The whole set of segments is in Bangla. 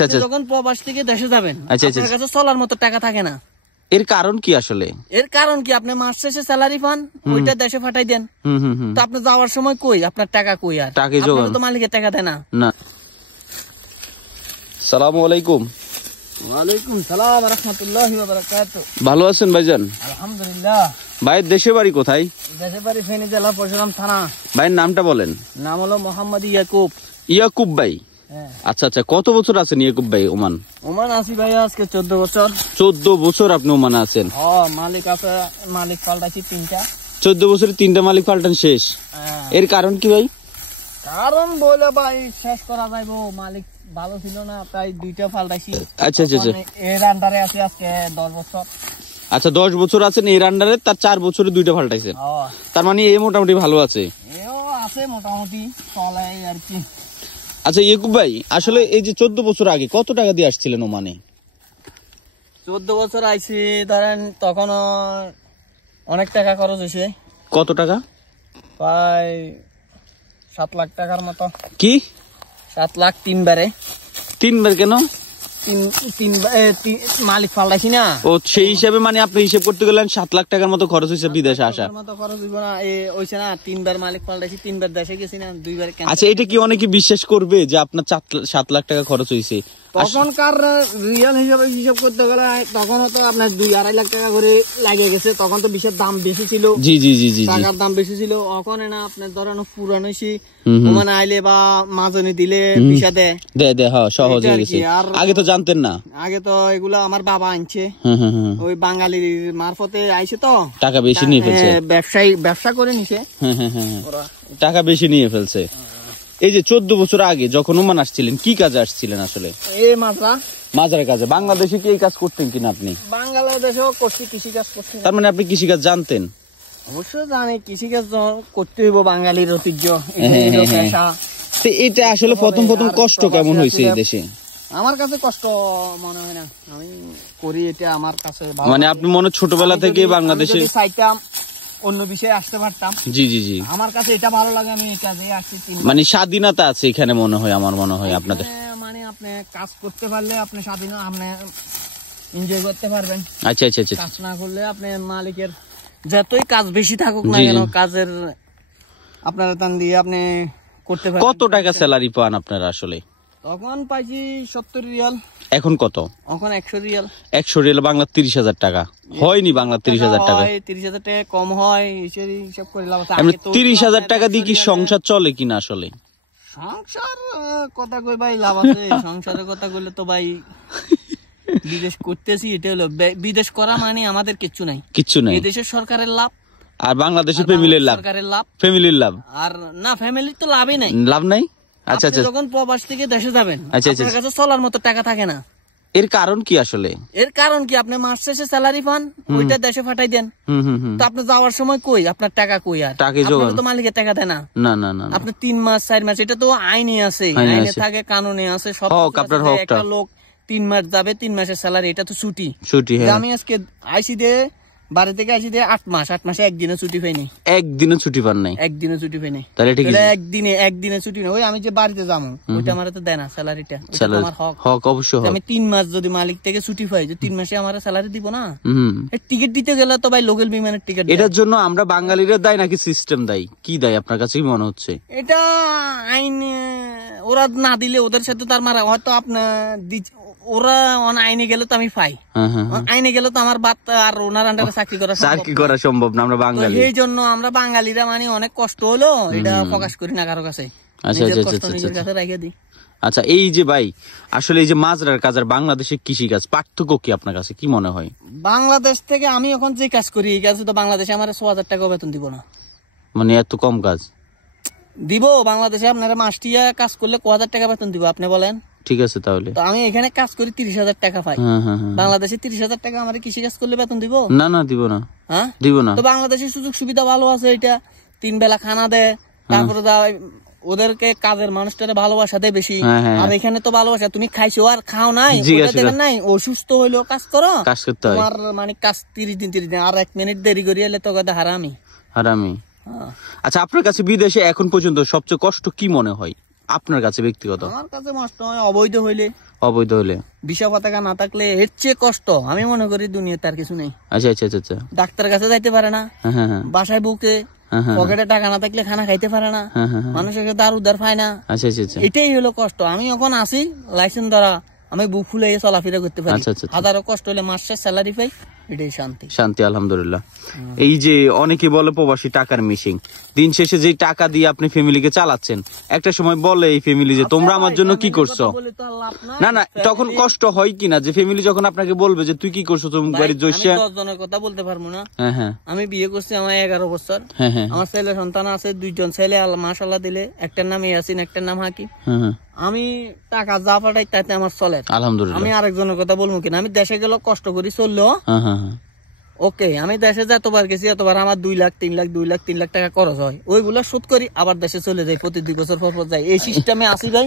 যখন প্রবাস থেকে দেশে যাবেন আপনার কাছে চলার মতো টাকা থাকে না। এর কারণ কি আসলে? এর কারণ কি, আপনি মাস শেষে স্যালারি পান, ওইটা দেশে পাঠাই দেন, তো আপনি যাওয়ার সময় কই আপনার টাকা কই? আর আপনার তো মালিকের টাকা দেয় না। আসসালামু আলাইকুম। ওয়ালাইকুম সালাম ওয়া রাহমাতুল্লাহি ওয়া বারাকাতুহু। ভালো আছেন ভাইজান? আলহামদুলিল্লাহ। ভাইয়ের দেশে বাড়ি কোথায়? দেশে বাড়ি ফেনী জেলা পরশুরাম থানা। ভাইয়ের নামটা বলেন। নাম হলো মোহাম্মদ ইয়াকুব। ইয়াকুব ভাই, আচ্ছা আচ্ছা, কত বছর আছেন ইয়াকুব ভাই ওমান? ওমান আছি ভাই আজকে 14 বছর। 14 বছর আপনি ওমানে আছেন? মালিক আছে, মালিক পাল্টাইছি 3টা। 14 বছরে 3টা মালিক পাল্টান শেষ। এর কারণ কি ভাই? কারণ বলে ভাই শেষ করা যাইবো, মালিক ভালো ছিল না তাই 2টা পাল্টাইছি। আচ্ছা আচ্ছা আচ্ছা, এর আন্ডারে আছে আজকে 10 বছর। আচ্ছা 10 বছর আছেন এর আন্ডারে, তার 4 বছরে 2টা পাল্টাইছেন। তার মানে এই মোটামুটি ভালো আছে। এও আছে মোটামুটি চলে আর কি। আচ্ছা ইয়াকুব ভাই, আসলে এই যে 14 বছর আগে কত টাকা দিয়ে আসছিলেন ওমানে? 14 বছর আইছি ধরেন, তখন অনেক টাকা খরচ হয়েছে। কত টাকা? প্রায় 7 লাখ টাকার মতো। কি 7 লাখ 3বারে? 3বার কেন? মালিক পাল্টাইছি না। ও সেই হিসাবে মানে আপনি হিসাব করতে গেলেন 7 লাখ টাকার মতো খরচ হয়েছে বিদেশে আসা। খরচ হইব না, হইছে না। 3বার মালিক পাল্টাইছি, 3বার দেশে গেছি না, 2বার। আচ্ছা এটা কি অনেকে বিশ্বাস করবে যে আপনার 7 লাখ টাকা খরচ হয়েছে? তখনকার রিয়াল হিসাবে হিসাব করতে গেলে তখন তো আপনার 2-2.5 লাখ টাকা করে লাগে গেছে। তখন তো বিষের দাম বেশি ছিল। জি জি জি জি, টাকার দাম বেশি ছিল। এখন না আপনার ধরেন পুরানো মানে আইলে বা মাজনি দিলে বিষা দেয়। হ্যাঁ সহজ হয়ে গেছে। আগে তো জানতেন না। আগে তো এগুলো আমার বাবা আনছে, ওই বাঙালির মারফতে আইছে, তো টাকা বেশি নিয়ে ফেলছে। ব্যবসা করে নিছে, টাকা বেশি নিয়ে ফেলছে। এই যে 14 বছর আগে যখন ওমান আসছিলেন কি কাজে আসছিলেন আসলে? মাজারের কাজে। বাংলাদেশে কি এই কাজ করতেন কিনা আপনি? বাংলাদেশেও করছি, কৃষিকাজ করছি। তার মানে আপনি কৃষিকাজ জানতেন? অবশ্যই জানি, কৃষিকাজ করতে হইব, বাঙালির ঐতিহ্য। এটা আসলে প্রথম কষ্ট কেমন হয়েছে এই দেশে? আমার কাছে কষ্ট মনে হয় না, আমি করি এটা আমার কাছে। মানে আপনি মনে ছোটবেলা থেকে বাংলাদেশে চাইতাম অন্য বিষয়ে আসতে পারতাম। জি জি জি, আমার কাছে এটা ভালো লাগে, আমি এটা দিয়ে আসছি। মানে স্বাধীনতা আছে এখানে মনে হয়, আমার মনে হয় আপনাদের। মানে আপনি কাজ করতে পারলে আপনি স্বাধীন, আপনি এনজয় করতে পারবেন। আচ্ছা আচ্ছা আচ্ছা, কাজ না করলে আপনি মালিকের যতই কাজ বেশি থাকুক না কেন, কাজের আপনার টান দিয়ে আপনি করতে পারবেন। কত টাকা স্যালারি পান আপনারা আসলে? তখন পাইছি 70 রিয়াল। এখন কত? এখন 100 রিয়াল। 100 রিয়াল বাংলা 30,000 টাকা হয়নি? বাংলা 30,000 টাকা, 30,000 টাকা কম হয় হিসাব করে লাভ আছে। 30,000 টাকা দিয়ে কি সংসার চলে কিনা আসলে? সংসার কথা কই ভাই, লাভ আছে। সংসারের কথা কইলে তো ভাই বিদেশ করতেছি, এটা হলো বিদেশ করা মানে আমাদের কিচ্ছু নাই, কিচ্ছু নাই। এই দেশের সরকারের লাভ আর বাংলাদেশের ফ্যামিলির লাভ, সরকারের লাভ, ফ্যামিলির লাভ। আর না, ফ্যামিলির তো লাভই নাই, লাভ নাই। আচ্ছা আচ্ছা, যখন প্রবাস থেকে দেশে যাবেন আপনার কাছে চলার মতো টাকা থাকে না। এর কারণ কি আসলে? এর কারণ কি, আপনি মাস শেষে স্যালারি পান, ওইটা দেশে পাঠাই দেন, তো আপনি যাওয়ার সময় কই আপনার টাকা কই? আর আপনার তো মালিকের টাকা দেয় না। না না না, আপনি 3 মাস 4 মাস, এটা তো আইনে আছে, আইনে থাকে, কানুনে আছে, সব একটা লোক 3 মাস যাবে, 3 মাসের স্যালারি, এটা তো ছুটি। আমি আজকে আইসি দিয়ে বাড়ি থেকে আসি দিয়ে 8 মাসে একদিনও ছুটি পাইনি। একদিনও ছুটি পান নাই? একদিনও ছুটি পাইনি। তাহলে ঠিক আছে, একদিনে ছুটি না। ওই আমি যে বাড়িতে যাবো, ওইটা আমার তো দেয় না স্যালারিটা, আমার হক অবশ্যই। আমি 3 মাস যদি মালিক থেকে ছুটি পাই, যে 3 মাসে আমার স্যালারি দিব না। টিকিট দিতে গেলে তো ভাই লোকাল বিমানের টিকিট। এটার জন্য আমরা বাঙালিরা দায় নাকি সিস্টেম দায়ী? কি দায় আপনার কাছে মনে হচ্ছে? এটা আইন, ওরা না দিলে ওদের সাথে তার মারা হয়তো আপনার ওরা আইনে গেলে তো আমি পাই, আইনে গেলে তো আমার বাদ আর ওনার আন্ডারে চাকরি করা সম্ভব না। আমরা বাঙালি, এই জন্য আমরা বাঙালিরা মানে অনেক কষ্ট হলো, এটা প্রকাশ করি না কারো কাছে। আচ্ছা এই যে ভাই, আসলে এই যে মাজরার কাজ আর বাংলাদেশের কৃষি কাজ পার্থক্য কি আপনার কাছে কি মনে হয়? বাংলাদেশ থেকে আমি এখন যে কাজ করি, এই কাজে তো বাংলাদেশে আমার 6,000 টাকা বেতন দিব না। মানে এত কম কাজ দিব? বাংলাদেশে আপনারা মাসটিয়া কাজ করলে 1,000 টাকা বেতন দিব, আপনি বলেন? ঠিক আছে, তাহলে তো আমি এখানে কাজ করি 30,000 টাকা পাই। বাংলাদেশে 30,000 টাকা আমার কৃষি কাজ করলে বেতন দিব? না না, দিব না। হ্যাঁ, দিব না। তো বাংলাদেশের সুযোগ সুবিধা ভালো আছে, এটা 3 বেলা খানা দেয়, তারপরে ওদেরকে কাজের মানুষটারে ভালোবাসা দেয় বেশি। আর এখানে তো ভালোবাসা, তুমি খাইছো আর খাও নাই, নাই, অসুস্থ হইলেও কাজ করো, তোমার মানে কাজ 30 দিন, আর 1 মিনিট দেরি করি এলে তো হারামি। আচ্ছা আপনার কাছে বিদেশে এখন পর্যন্ত সবচেয়ে কষ্ট কি মনে হয়? আপনার কাছে ব্যক্তিগত? আমার কাছে নষ্ট হয় অবৈধ হইলে, ভিসা পতাকা না থাকলে এর চেয়ে কষ্ট আমি মনে করি দুনিয়াতে আর কিছু নেই। আচ্ছা আচ্ছা আচ্ছা। ডাক্তার কাছে যাইতে পারে না, বাসায় বুকে পকেটে টাকা না থাকলে খানা খাইতে পারে না, মানুষের দার উদ্ধার পায় না। আচ্ছা আচ্ছা, এটাই হলো কষ্ট। আমি এখন আসি লাইসেন্স দ্বারা আমি বুক ফুলে চলাফেরা করতে পারি। হাজারো কষ্ট হলে মাসের স্যালারি পাই, এটাই শান্তি। আলহামদুলিল্লাহ। এই যে অনেকে বলে প্রবাসী টাকার মিশিং, দিন শেষে যে টাকা দিয়ে আপনি ফ্যামিলিকে চালাচ্ছেন, একটা সময় বলে এই ফ্যামিলি যে তোমরা আমার জন্য কি করছো, না না তখন কষ্ট হয় কিনা যে ফ্যামিলি যখন আপনাকে বলবে যে তুই কি করছো, তুমি বাড়ির জয়সা 10 জনের কথা বলতে পারবো না। আমি বিয়ে করছি আমার 11 বছর, আমার ছেলে সন্তান আছে 2জন ছেলে মাশাআল্লাহ দিলে, একটার নাম ইয়াসিন একটার নাম হাকিম। আমি টাকা যা পাঠাই তাতে আমার চলে আলহামদুলিল্লাহ। আমি আরেকজনের কথা বলবো কিনা, আমি দেশে গেল কষ্ট করি চললো ওকে, আমি দেশে যতবার গেছি এতবার আমার 2 লাখ 3 লাখ 2 লাখ 3 লাখ টাকা খরচ হয়, ওইগুলো শোধ করি আবার দেশে চলে যাই, প্রতি 2 বছর পর যাই, এই সিস্টেমে আসি ভাই।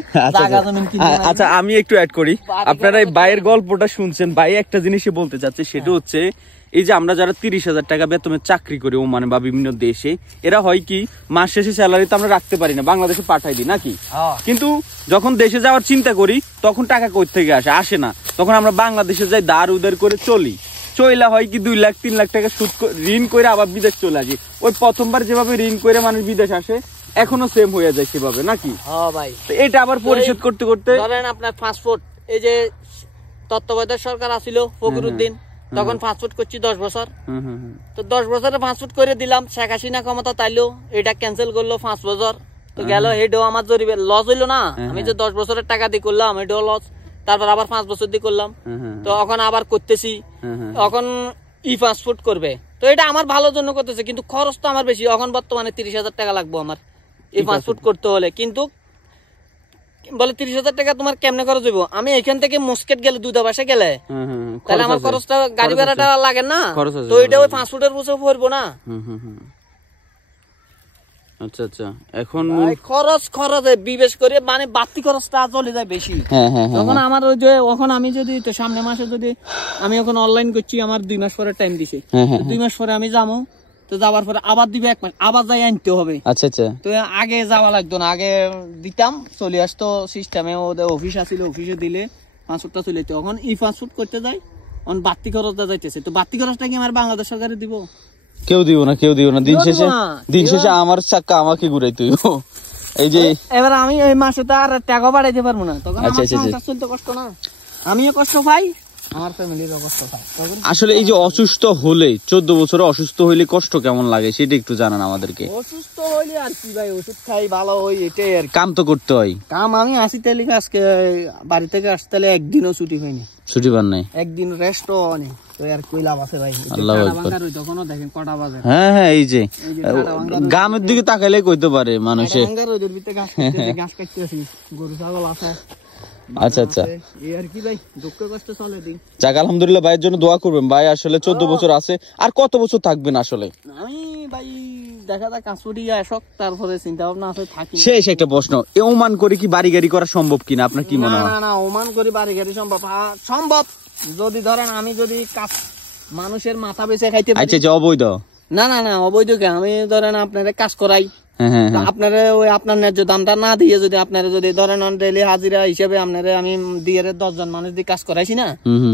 আচ্ছা আমি একটু অ্যাড করি, আপনারা এই ভাইয়ের গল্পটা শুনছেন, ভাই একটা জিনিসই বলতে চাচ্ছে, সেটা হচ্ছে এই যে আমরা যারা 30,000 টাকা বেতনে চাকরি করি ওমানে বা বিভিন্ন দেশে, এরা হয় কি মাস শেষে স্যালারি তো আমরা রাখতে পারি না, বাংলাদেশে পাঠাই দিই নাকি, কিন্তু যখন দেশে যাওয়ার চিন্তা করি তখন টাকা কই থেকে আসে না, তখন আমরা বাংলাদেশে যাই ধার উধার করে চইলা হয় কি 2 লাখ 3 লাখ টাকা সুদ ঋণ করে আবার বিদেশ চলে আসি। ওই প্রথমবার যেভাবে ঋণ করে মানুষ বিদেশ আসে এখনো সেম হয়ে যায় সেভাবে নাকি? ভাই এটা আবার পরিশোধ করতে করতে ধরেন আপনার পাসপোর্ট, এই যে তত্ত্বাবধায়ক সরকার আসিল ফখরুদ্দিন, তখন পাসপোর্ট করছি 10 বছর, তো 10 বছরে পাসপোর্ট করে দিলাম, শেখ হাসিনা ক্ষমতা তাইলো, এটা ক্যান্সেল করলো 5 বছর, তো গেল হেডও আমার জরিবে লস হইলো না, আমি যে 10 বছরের টাকা দিয়ে করলাম এটাও লস, তারপর আবার 5 বছর দিয়ে করলাম, তো এখন আবার করতেছি, এখন ই পাসপোর্ট করবে, তো এটা আমার ভালোর জন্য করতেছে, কিন্তু খরচ তো আমার বেশি, এখন বর্তমানে 30,000 টাকা লাগবে আমার এই পাসপোর্ট করতে হলে, কিন্তু বলে 30,000 টাকা তোমার কেমনে খরচ হইব, আমি এখান থেকে মস্কেট গেলে দূতাবাসে গেলে তাহলে আমার খরচটা গাড়ি ভাড়াটা লাগে না, তো এটা ওই পাসপোর্টের বসে পড়বো না। আচ্ছা আচ্ছা, এখন খরচ বিবেশ করে মানে বাড়তি খরচটা চলে যায় বেশি। তখন আমার ওই যে এখন আমি যদি সামনে মাসে যদি আমি এখন অনলাইন করছি, আমার 2 মাস পরে টাইম দিছে, 2 মাস পরে আমি যাবো, তো যাবার পরে আবার দিবে 1 মাস, আবার যাই আনতে হবে। আচ্ছা আচ্ছা, তো আগে যাওয়া লাগতো না, আগে দিতাম চলে আসতো সিস্টেমে, ওদের অফিস আসিল, অফিসে দিলে পাসপোর্টটা চলে যেত, এখন ই পাসপোর্ট করতে যাই, এখন বাড়তি খরচটা যাইতেছে, তো বাড়তি খরচটা কি আমার বাংলাদেশ সরকারে দিব? কেউ দিব না, দিন শেষে আমার চাক্কা আমাকে ঘুরাইতে হইব। এই যে এবার আমি এই মাসে তো আর টাকা বাড়াইতে পারবো না, তখন আমার সংসার চলতে কষ্ট না, আমিও কষ্ট পাই, আমার ফ্যামিলির অবস্থা। আসলে এই যে অসুস্থ হলে 14 বছরে অসুস্থ হইলে কষ্ট কেমন লাগে সেটা একটু জানান আমাদেরকে। অসুস্থ হইলে আর কি ভাই, ওষুধ খাই ভালো হই, এটাই আর কাম তো করতে হয়। কাম আমি আসি তাহলে আজকে বাড়ি থেকে আসতে একদিনও ছুটি হয়নি, ছুটি পান নাই, একদিন রেস্টও নেই, তো আর কই লাভ আছে ভাই। তখনও দেখেন কটা বাজে, হ্যাঁ এই যে গ্রামের দিকে তাকাইলে কইতে পারে মানুষে ঘাস কাটতে আসি, গরু ছাগল আছে। আচ্ছা আচ্ছা, যাক আলহামদুলিল্লাহ, ভাইয়ের জন্য দোয়া করবেন। ভাই আসলে 14 বছর আছে, আর কত বছর থাকবেন আসলে? আমি ভাই দেখা যাক কাজুরি আসক, তারপরে চিন্তা ভাবনা আছে থাকি। শেষ একটা প্রশ্ন, ওমান করে কি বাড়ি গাড়ি করা সম্ভব কিনা আপনার কি মনে হয়? না, ওমান করে বাড়ি গাড়ি সম্ভব যদি ধরেন আমি যদি কাজ মানুষের মাথা বেঁচে খাইতে পারি। আচ্ছা, অবৈধ না, অবৈধ কে, আমি ধরেন আপনারা কাজ করাই, আপনারা ওই আপনার ন্যায্য দামটা না দিয়ে যদি আপনারা যদি ধরেন ডেইলি হাজিরা হিসেবে আপনারা আমি দিয়ে 10 জন মানুষ দিয়ে কাজ করাইছি না,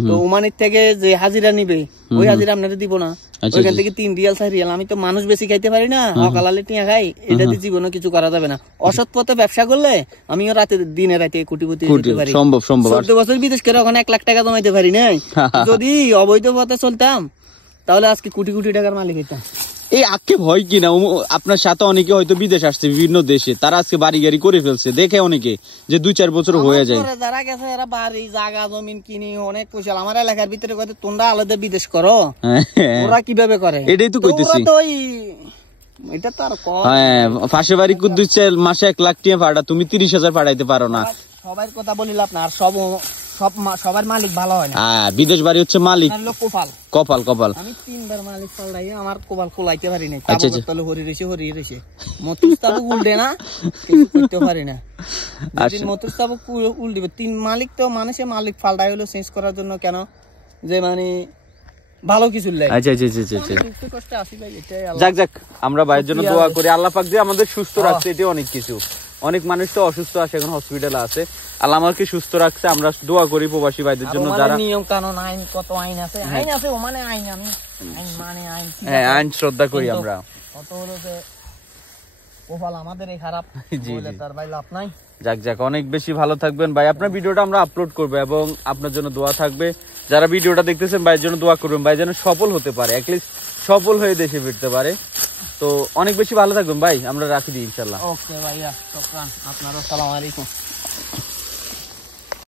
তো ওমানির থেকে যে হাজিরা নিবে ওই হাজিরা আপনারা দিব না, ওইখান থেকে 3 রিয়াল 4 রিয়াল, আমি তো মানুষ বেশি খাইতে পারি না, অকালালে টিয়া খাই, এটা দিয়ে জীবনে কিছু করা যাবে না। অসৎ পথে ব্যবসা করলে আমিও দিনে রাতে কোটিপতি হতে পারি, সম্ভব। 14 বছর বিদেশ করে ওখানে 1 লাখ টাকা জমাইতে পারি নাই, যদি অবৈধ পথে চলতাম তাহলে আজকে কোটি কোটি টাকার মালিক হইতাম। এই আক্ষেপ হয় কিনা আপনার সাথে অনেকে হয়তো বিদেশ আসছে বিভিন্ন দেশে, তারা আজকে বাড়ি গাড়ি করে ফেলছে, দেখে অনেকে যে 2-4 বছর হয়ে যায়, যারা গেছে এরা বাড়ি জায়গা জমিন কিনি অনেক পয়সা, আমার এলাকার ভিতরে কত তোমরা আলাদা বিদেশ করো, ওরা কিভাবে করে এটাই তো কইতেছি। এটা তো আর ফাঁসে বাড়ি কুদ্দুচ্ছে মাসে 1 লাখ টাকা ভাড়া, তুমি 30,000 পাঠাইতে পারো না। সবার কথা বলিল আপনার সবার মালিক ভালো হয় না, বিদেশ বাড়ি হচ্ছে মালিক কপাল। আমি 3বার মালিক পাল্টাই আমার কপাল খোলাইতে পারি না, তাবু হরি রইছে মতুস্তাবু উল্টে না, কিছু করতে পারি না, মতুস্তাবু উল্টিবে 3 মালিক, তো মানুষের মালিক পাল্টাই হলো চেঞ্জ করার জন্য, কেন যে মানে ভালো কিছু লাগে। আচ্ছা, যাক আমরা ভাইয়ের জন্য দোয়া করি, আল্লাহ পাক যে আমাদের সুস্থ রাখছে, এটা অনেক কিছু। অনেক মানুষ তো অসুস্থ আছে, এখন হসপিটালে আছে। আল্লাহ আমাকে সুস্থ রাখছে, আমরা দোয়া করি প্রবাসী ভাইদের জন্য যারা নিয়ম কানুন আইন কত আইন আছে, আইন আছে ও মানে আইন, আমি আইন মানে আইন, হ্যাঁ আইন শ্রদ্ধা করি আমরা। কত হলো যে ওফাল আমাদেরই খারাপ, বলে তার ভাই লাভ নাই। যাক যাক, অনেক বেশি ভালো থাকবেন ভাই। আপনার ভিডিওটা আমরা আপলোড করবো এবং আপনার জন্য দোয়া থাকবে। যারা ভিডিওটা দেখতেছেন ভাইয়ের জন্য দোয়া করবেন, ভাই যেন সফল হতে পারে, অ্যাটলিস্ট সফল হয়ে দেশে ফিরতে পারে। তো অনেক বেশি ভালো থাকবেন ভাই, আমরা রাখি দিই ইনশাল্লাহ। ওকে ভাইয়া, শুকরান, আপনারও আসসালামু আলাইকুম।